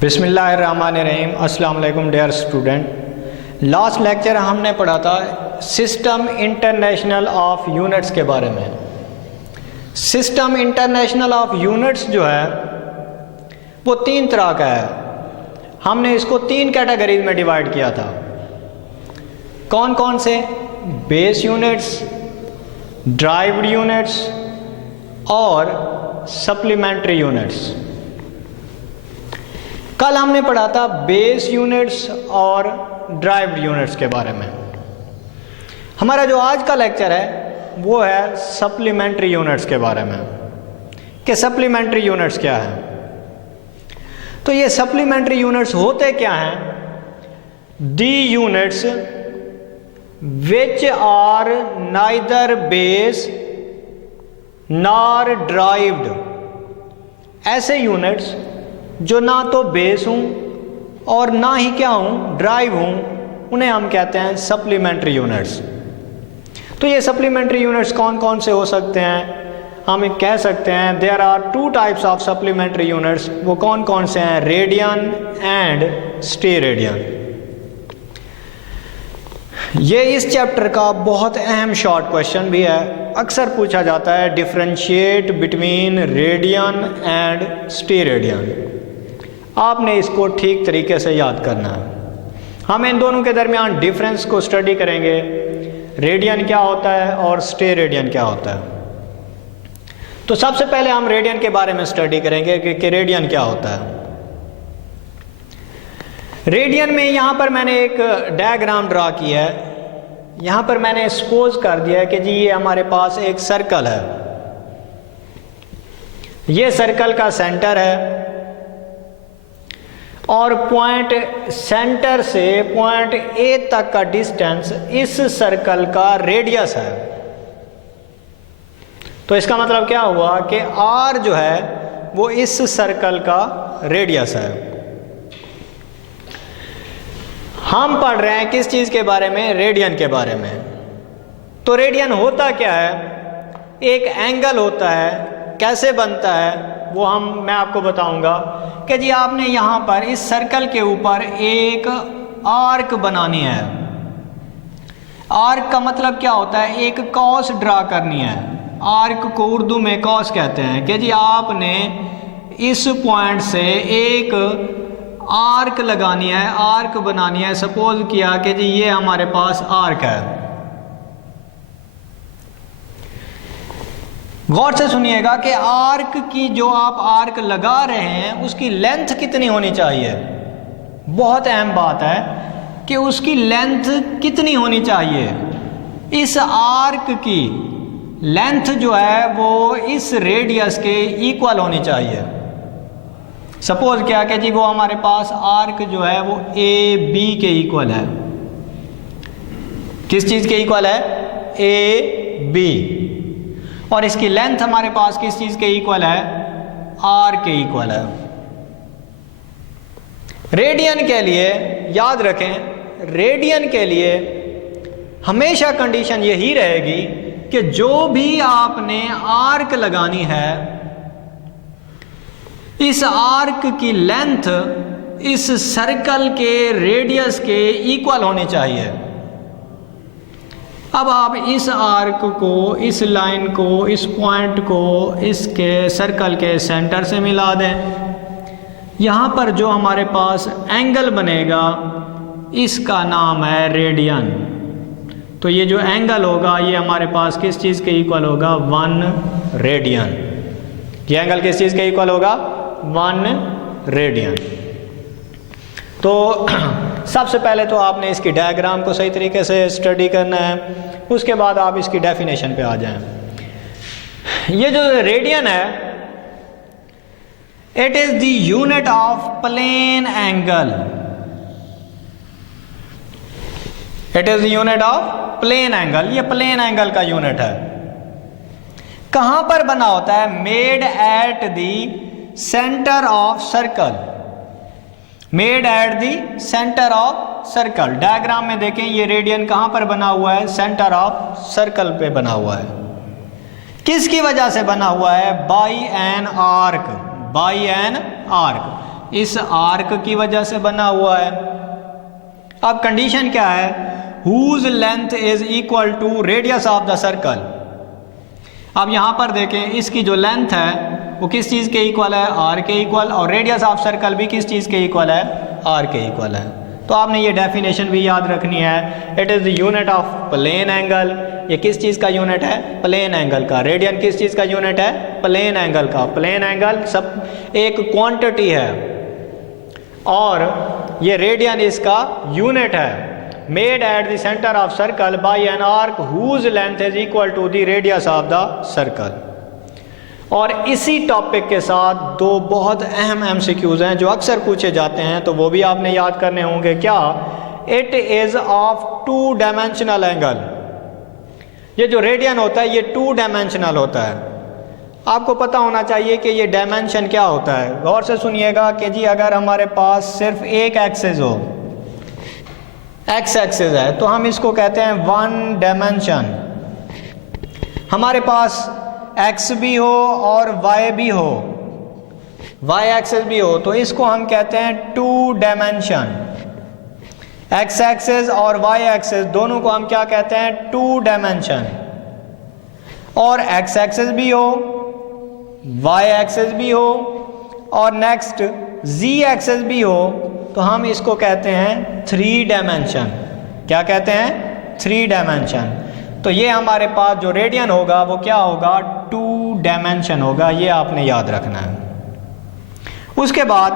बिस्मिल्लाहिर्रहमानिर्रहीम। अस्सलाम वालेकुम डियर स्टूडेंट। लास्ट लेक्चर हमने पढ़ा था सिस्टम इंटरनेशनल ऑफ यूनिट्स के बारे में। सिस्टम इंटरनेशनल ऑफ यूनिट्स जो है वो तीन तरह का है। हमने इसको तीन कैटेगरीज में डिवाइड किया था। कौन कौन से? बेस यूनिट्स, ड्राइव्ड यूनिट्स और सप्लीमेंट्री यूनिट्स। कल हमने पढ़ा था बेस यूनिट्स और ड्राइव्ड यूनिट्स के बारे में। हमारा जो आज का लेक्चर है वो है सप्लीमेंट्री यूनिट्स के बारे में कि सप्लीमेंट्री यूनिट्स क्या है। तो ये सप्लीमेंट्री यूनिट्स होते क्या हैं? The units which are neither base nor derived. ऐसे यूनिट्स जो ना तो बेस हूं और ना ही क्या हूं, ड्राइव हूं, उन्हें हम कहते हैं सप्लीमेंट्री यूनिट्स। तो ये सप्लीमेंट्री यूनिट्स कौन कौन से हो सकते हैं? हम कह सकते हैं there are two types of supplementary units. वो कौन कौन से हैं? Radian and steradian. ये इस चैप्टर का बहुत अहम शॉर्ट क्वेश्चन भी है। अक्सर पूछा जाता है differentiate between radian and steradian. आपने इसको ठीक तरीके से याद करना है। हम इन दोनों के दरमियान डिफरेंस को स्टडी करेंगे, रेडियन क्या होता है और स्टेरेडियन क्या होता है। तो सबसे पहले हम रेडियन के बारे में स्टडी करेंगे कि रेडियन क्या होता है। रेडियन में यहां पर मैंने एक डायग्राम ड्रा किया है। यहां पर मैंने सपोज कर दिया है कि जी ये हमारे पास एक सर्कल है। ये सर्कल का सेंटर है और पॉइंट सेंटर से पॉइंट ए तक का डिस्टेंस इस सर्कल का रेडियस है। तो इसका मतलब क्या हुआ कि आर जो है वो इस सर्कल का रेडियस है। हम पढ़ रहे हैं किस चीज के बारे में? रेडियन के बारे में। तो रेडियन होता क्या है? एक एंगल होता है। कैसे बनता है वो मैं आपको बताऊंगा कि जी आपने यहां पर इस सर्कल के ऊपर एक आर्क बनानी है। आर्क का मतलब क्या होता है? एक कॉस ड्रा करनी है। आर्क को उर्दू में कॉस कहते हैं कि जी आपने इस पॉइंट से एक आर्क लगानी है, आर्क बनानी है। सपोज किया कि जी ये हमारे पास आर्क है। गौर से सुनिएगा कि आर्क की जो आप आर्क लगा रहे हैं उसकी लेंथ कितनी होनी चाहिए। बहुत अहम बात है कि उसकी लेंथ कितनी होनी चाहिए। इस आर्क की लेंथ जो है वो इस रेडियस के इक्वल होनी चाहिए। सपोज क्या कि जी वो हमारे पास आर्क जो है वो ए बी के इक्वल है। किस चीज के इक्वल है? A B. और इसकी लेंथ हमारे पास किस चीज के इक्वल है? आर के इक्वल है। रेडियन के लिए याद रखें, रेडियन के लिए हमेशा कंडीशन यही रहेगी कि जो भी आपने आर्क लगानी है इस आर्क की लेंथ इस सर्कल के रेडियस के इक्वल होनी चाहिए। अब आप इस आर्क को, इस लाइन को, इस पॉइंट को इसके सर्कल के सेंटर से मिला दें। यहाँ पर जो हमारे पास एंगल बनेगा इसका नाम है रेडियन। तो ये जो एंगल होगा ये हमारे पास किस चीज़ के इक्वल होगा? 1 रेडियन। ये एंगल किस चीज़ के इक्वल होगा? 1 रेडियन। तो सबसे पहले तो आपने इसकी डायग्राम को सही तरीके से स्टडी करना है, उसके बाद आप इसकी डेफिनेशन पे आ जाएं। ये जो रेडियन है it is the unit of plane angle. It is the unit of plane angle. ये प्लेन एंगल का यूनिट है। कहां पर बना होता है? Made at the centre of circle. Made at the centre of circle. Diagram में देखें ये रेडियन कहां पर बना हुआ है? सेंटर ऑफ सर्कल पे बना हुआ है। किसकी वजह से बना हुआ है? By an arc. By an arc. इस आर्क की वजह से बना हुआ है। अब कंडीशन क्या है, whose length is equal to radius of the circle. अब यहाँ पर देखें, इसकी जो लेंथ है वो किस चीज़ के इक्वल है, आर के इक्वल, और रेडियस ऑफ सर्कल भी किस चीज़ के इक्वल है, आर के इक्वल है। तो आपने ये डेफिनेशन भी याद रखनी है। It is the unit of plane angle. ये किस चीज़ का यूनिट है, प्लेन एंगल का। रेडियन किस चीज़ का यूनिट है, प्लेन एंगल का। प्लेन एंगल सब एक क्वांटिटी है और ये रेडियन इसका यूनिट है। Made at the centre of circle by an arc whose length is equal to the radius of the circle. और इसी टॉपिक के साथ दो बहुत अहम MCQs हैं जो अक्सर पूछे जाते हैं, तो वो भी आपने याद करने होंगे। क्या, it is of 2 dimensional angle. ये जो रेडियन होता है ये 2 डायमेंशनल होता है। आपको पता होना चाहिए कि ये डायमेंशन क्या होता है। गौर से सुनिएगा कि जी अगर हमारे पास सिर्फ एक एक्सिस हो, एक्स एक्सिस है, तो हम इसको कहते हैं 1 डायमेंशन। हमारे पास एक्स भी हो और वाई भी हो, वाई एक्सिस भी हो, तो इसको हम कहते हैं 2 डायमेंशन। एक्स एक्सिस और वाई एक्सिस दोनों को हम क्या कहते हैं, 2 डायमेंशन। और एक्स एक्सिस भी हो, वाई एक्सिस भी हो और नेक्स्ट जी एक्सिस भी हो, तो हम इसको कहते हैं 3 डायमेंशन। क्या कहते हैं, 3 डायमेंशन। तो ये हमारे पास जो रेडियन होगा वो क्या होगा, 2 डायमेंशन होगा। ये आपने याद रखना है। उसके बाद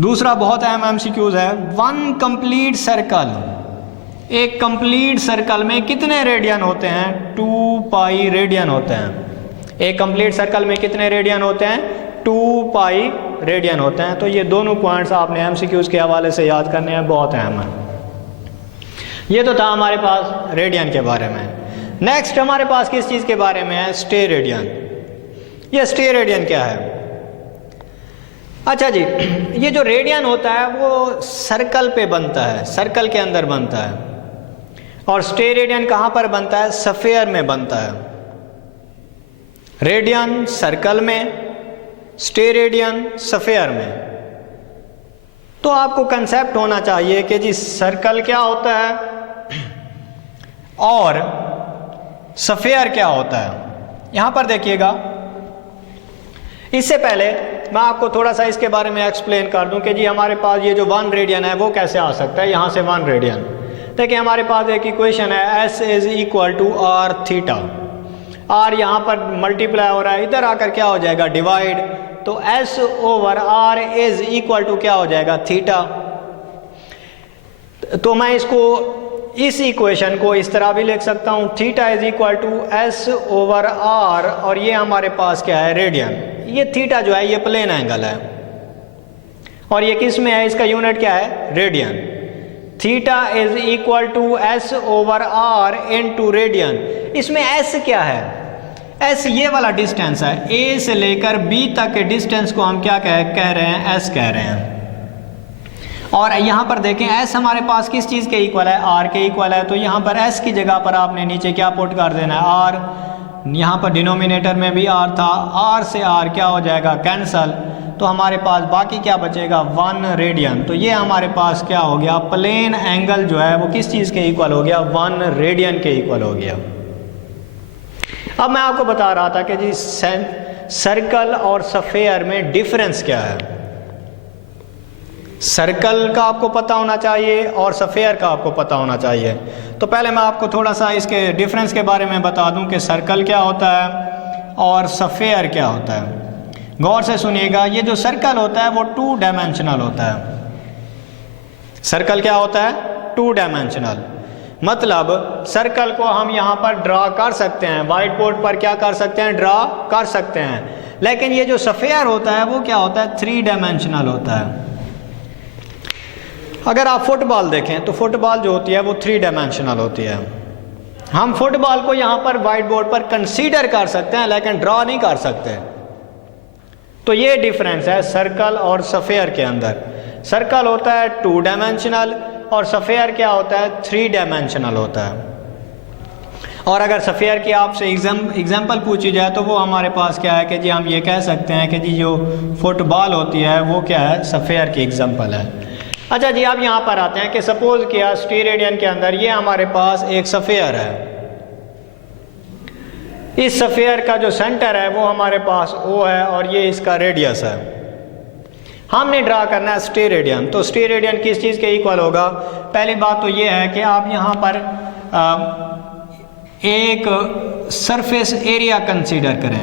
दूसरा बहुत अहम MCQs है, 1 कंप्लीट सर्कल। एक कंप्लीट सर्कल में कितने रेडियन होते हैं, 2 पाई रेडियन होते हैं। एक कंप्लीट सर्कल में कितने रेडियन होते हैं, 2 पाई रेडियन होते हैं। तो ये दोनों पॉइंट्स आपने MCQs के हवाले से याद करने हैं, बहुत अहम है। ये तो था हमारे पास रेडियन के बारे में। नेक्स्ट हमारे पास किस चीज़ के बारे में है, स्टे रेडियन। ये स्टे रेडियन क्या है, अच्छा जी, ये जो रेडियन होता है वो सर्कल पे बनता है, सर्कल के अंदर बनता है। और स्टे रेडियन कहाँ पर बनता है, स्फीयर में बनता है। रेडियन सर्कल में, स्टे रेडियन स्फीयर में। तो आपको कंसेप्ट होना चाहिए कि जी सर्कल क्या होता है और स्फीयर क्या होता है। यहां पर देखिएगा, इससे पहले मैं आपको थोड़ा सा इसके बारे में एक्सप्लेन कर दूं कि जी हमारे पास ये जो 1 रेडियन है वो कैसे आ सकता है, यहां से 1 रेडियन। देखिए हमारे पास एक इक्वेशन है, S is equal to R theta. R यहाँ पर मल्टीप्लाई हो रहा है, इधर आकर क्या हो जाएगा, डिवाइड। तो S over R is equal to क्या हो जाएगा, थीटा। तो मैं इसको, इस इक्वेशन को इस तरह भी लिख सकता हूँ, theta is equal to S over R, और ये हमारे पास क्या है, रेडियन। ये थीटा जो है ये प्लेन एंगल है और ये किस में है, इसका यूनिट क्या है, radian. Theta is equal to S over R into radian. इसमें S क्या है, S ये वाला डिस्टेंस है, A से लेकर B तक के डिस्टेंस को हम क्या कह रहे हैं, S कह रहे हैं। और यहाँ पर देखें S हमारे पास किस चीज़ के इक्वल है, R के इक्वल है। तो यहाँ पर S की जगह पर आपने नीचे क्या पुट कर देना है, R। यहाँ पर डिनोमिनेटर में भी R था, R से R क्या हो जाएगा, कैंसल। तो हमारे पास बाकी क्या बचेगा, 1 रेडियन। तो ये हमारे पास क्या हो गया, प्लेन एंगल जो है वो किस चीज़ के इक्वल हो गया, 1 रेडियन के इक्वल हो गया। अब मैं आपको बता रहा था कि जी सर्कल और स्फीयर में डिफरेंस क्या है। सर्कल का आपको पता होना चाहिए और स्फीयर का आपको पता होना चाहिए। तो पहले मैं आपको थोड़ा सा इसके डिफरेंस के बारे में बता दूं कि सर्कल क्या होता है और स्फीयर क्या होता है। गौर से सुनिएगा, ये जो सर्कल होता है वो 2 डायमेंशनल होता है। सर्कल क्या होता है, 2 डायमेंशनल। मतलब सर्कल को हम यहाँ पर ड्रा कर सकते हैं, व्हाइट बोर्ड पर क्या कर सकते हैं, ड्रा कर सकते हैं। लेकिन ये जो स्फीयर होता है वो क्या होता है, 3 डायमेंशनल होता है। अगर आप फुटबॉल देखें तो फुटबॉल जो होती है वो 3 डायमेंशनल होती है। हम फुटबॉल को यहाँ पर व्हाइट बोर्ड पर कंसीडर कर सकते हैं लेकिन ड्रा नहीं कर सकते। तो ये डिफरेंस है सर्कल और स्फीयर के अंदर। सर्कल होता है 2 डायमेंशनल और स्फीयर क्या होता है, 3 डायमेंशनल होता है। और अगर सफ़ेयर की आपसे एग्जाम्पल पूछी जाए तो वो हमारे पास क्या है कि जी हम ये कह सकते हैं कि जी जो फुटबॉल होती है वो क्या है, सफ़ेयर की एग्जाम्पल है। अच्छा जी, अब यहाँ पर आते हैं कि सपोज़ किया स्टीरेडियन के अंदर ये हमारे पास एक सफ़ेयर है। इस सफ़ेयर का जो सेंटर है वो हमारे पास O है और ये इसका रेडियस है। हमने ड्रा करना है स्टीरेडियन। तो स्टीरेडियन किस चीज़ के इक्वल होगा? पहली बात तो ये है कि आप यहाँ पर एक सरफेस एरिया कंसीडर करें।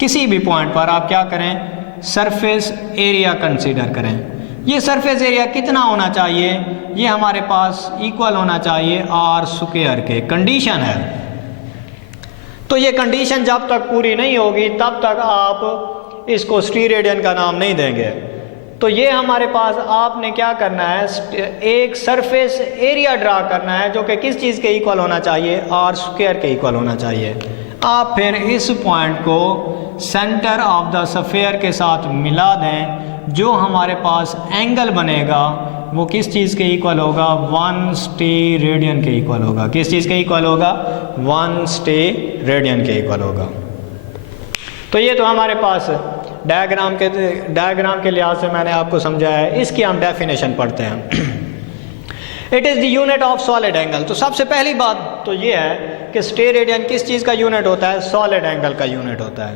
किसी भी पॉइंट पर आप क्या करें, सरफेस एरिया कंसीडर करें। ये सरफेस एरिया कितना होना चाहिए? ये हमारे पास इक्वल होना चाहिए R स्क्वायर के। कंडीशन है, तो ये कंडीशन जब तक पूरी नहीं होगी तब तक आप इसको स्टीरेडियन का नाम नहीं देंगे। तो ये हमारे पास आपने क्या करना है, एक सरफेस एरिया ड्रा करना है जो कि किस चीज़ के इक्वल होना चाहिए, R स्क्वायर के इक्वल होना चाहिए। आप फिर इस पॉइंट को सेंटर ऑफ द सफ़ेयर के साथ मिला दें, जो हमारे पास एंगल बनेगा वो किस चीज़ के इक्वल होगा, 1 स्टीरेडियन के इक्वल होगा। किस चीज़ के इक्वल होगा? 1 स्टीरेडियन के इक्वल होगा। तो ये तो हमारे पास डायग्राम के लिहाज से मैंने आपको समझाया है। इसकी हम डेफिनेशन पढ़ते हैं। It is the unit of solid angle. तो सबसे पहली बात तो ये है कि स्टीरेडियन किस चीज़ का यूनिट होता है? सॉलिड एंगल का यूनिट होता है।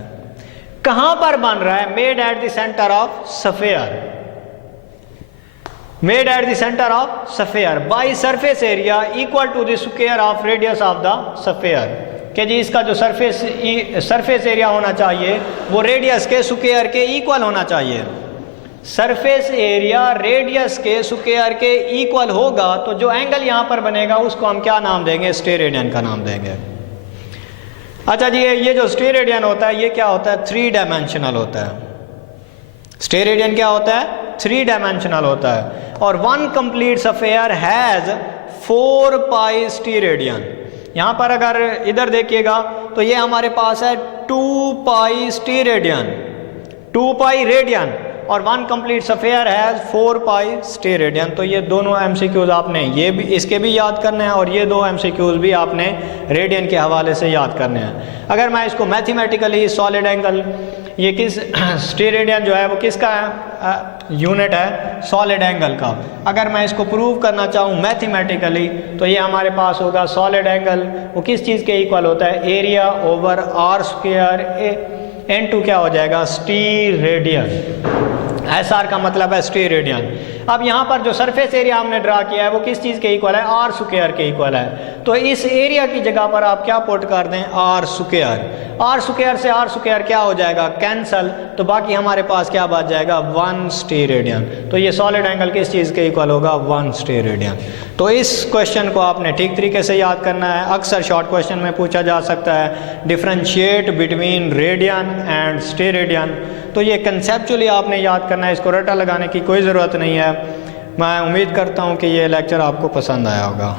कहाँ पर बन रहा है? Made at the centre of sphere. Made at the centre of sphere by surface area equal to the square of radius of the sphere. कि जी इसका जो सरफेस एरिया होना चाहिए वो रेडियस के स्क्वायर के इक्वल होना चाहिए। सरफेस एरिया रेडियस के स्क्वायर के इक्वल होगा तो जो एंगल यहाँ पर बनेगा उसको हम क्या नाम देंगे? स्टीरेडियन का नाम देंगे। अच्छा जी, ये जो स्टीरेडियन होता है ये क्या होता है? 3 डायमेंशनल होता है। स्टीरेडियन क्या होता है? 3 डायमेंशनल होता है। और 1 कंप्लीट सफ़ेयर हैज़ 4 पाई स्टीरेडियन। यहाँ पर अगर इधर देखिएगा तो ये हमारे पास है 2 पाई स्टीरेडियन, 2 पाई रेडियन, और 1 कंप्लीट सफ़ेयर है 4 पाई स्टीरेडियन। तो ये दोनों MCQs आपने ये भी इसके भी याद करने हैं और ये 2 MCQs भी आपने रेडियन के हवाले से याद करने हैं। अगर मैं इसको मैथमेटिकली सॉलिड एंगल, ये किस स्टीरेडियन जो है वो किसका यूनिट है? सॉलिड एंगल का। अगर मैं इसको प्रूव करना चाहूँ मैथमेटिकली तो ये हमारे पास होगा सॉलिड एंगल वो किस चीज़ के इक्वल होता है? Area over R square N2 क्या हो जाएगा? स्टीरेडियन। SR का मतलब है स्टीरेडियन। अब यहाँ पर जो सरफेस एरिया हमने ड्रा किया है वो किस चीज़ के इक्वल है? R स्क्वायर के इक्वल है। तो इस एरिया की जगह पर आप क्या पुट कर दें? R square. R स्क्वायर से R स्क्वायर क्या हो जाएगा? कैंसल। तो बाकी हमारे पास क्या बच जाएगा? 1 स्टीरेडियन। तो ये सॉलिड एंगल किस चीज़ के इक्वल होगा? 1 स्टीरेडियन। तो इस क्वेश्चन को आपने ठीक तरीके से याद करना है। अक्सर शॉर्ट क्वेश्चन में पूछा जा सकता है डिफरेंशिएट बिटवीन रेडियन एंड स्टीरेडियन। तो ये कंसेप्चुअली आपने याद करना है, इसको रटा लगाने की कोई ज़रूरत नहीं है। मैं उम्मीद करता हूँ कि ये लेक्चर आपको पसंद आया होगा।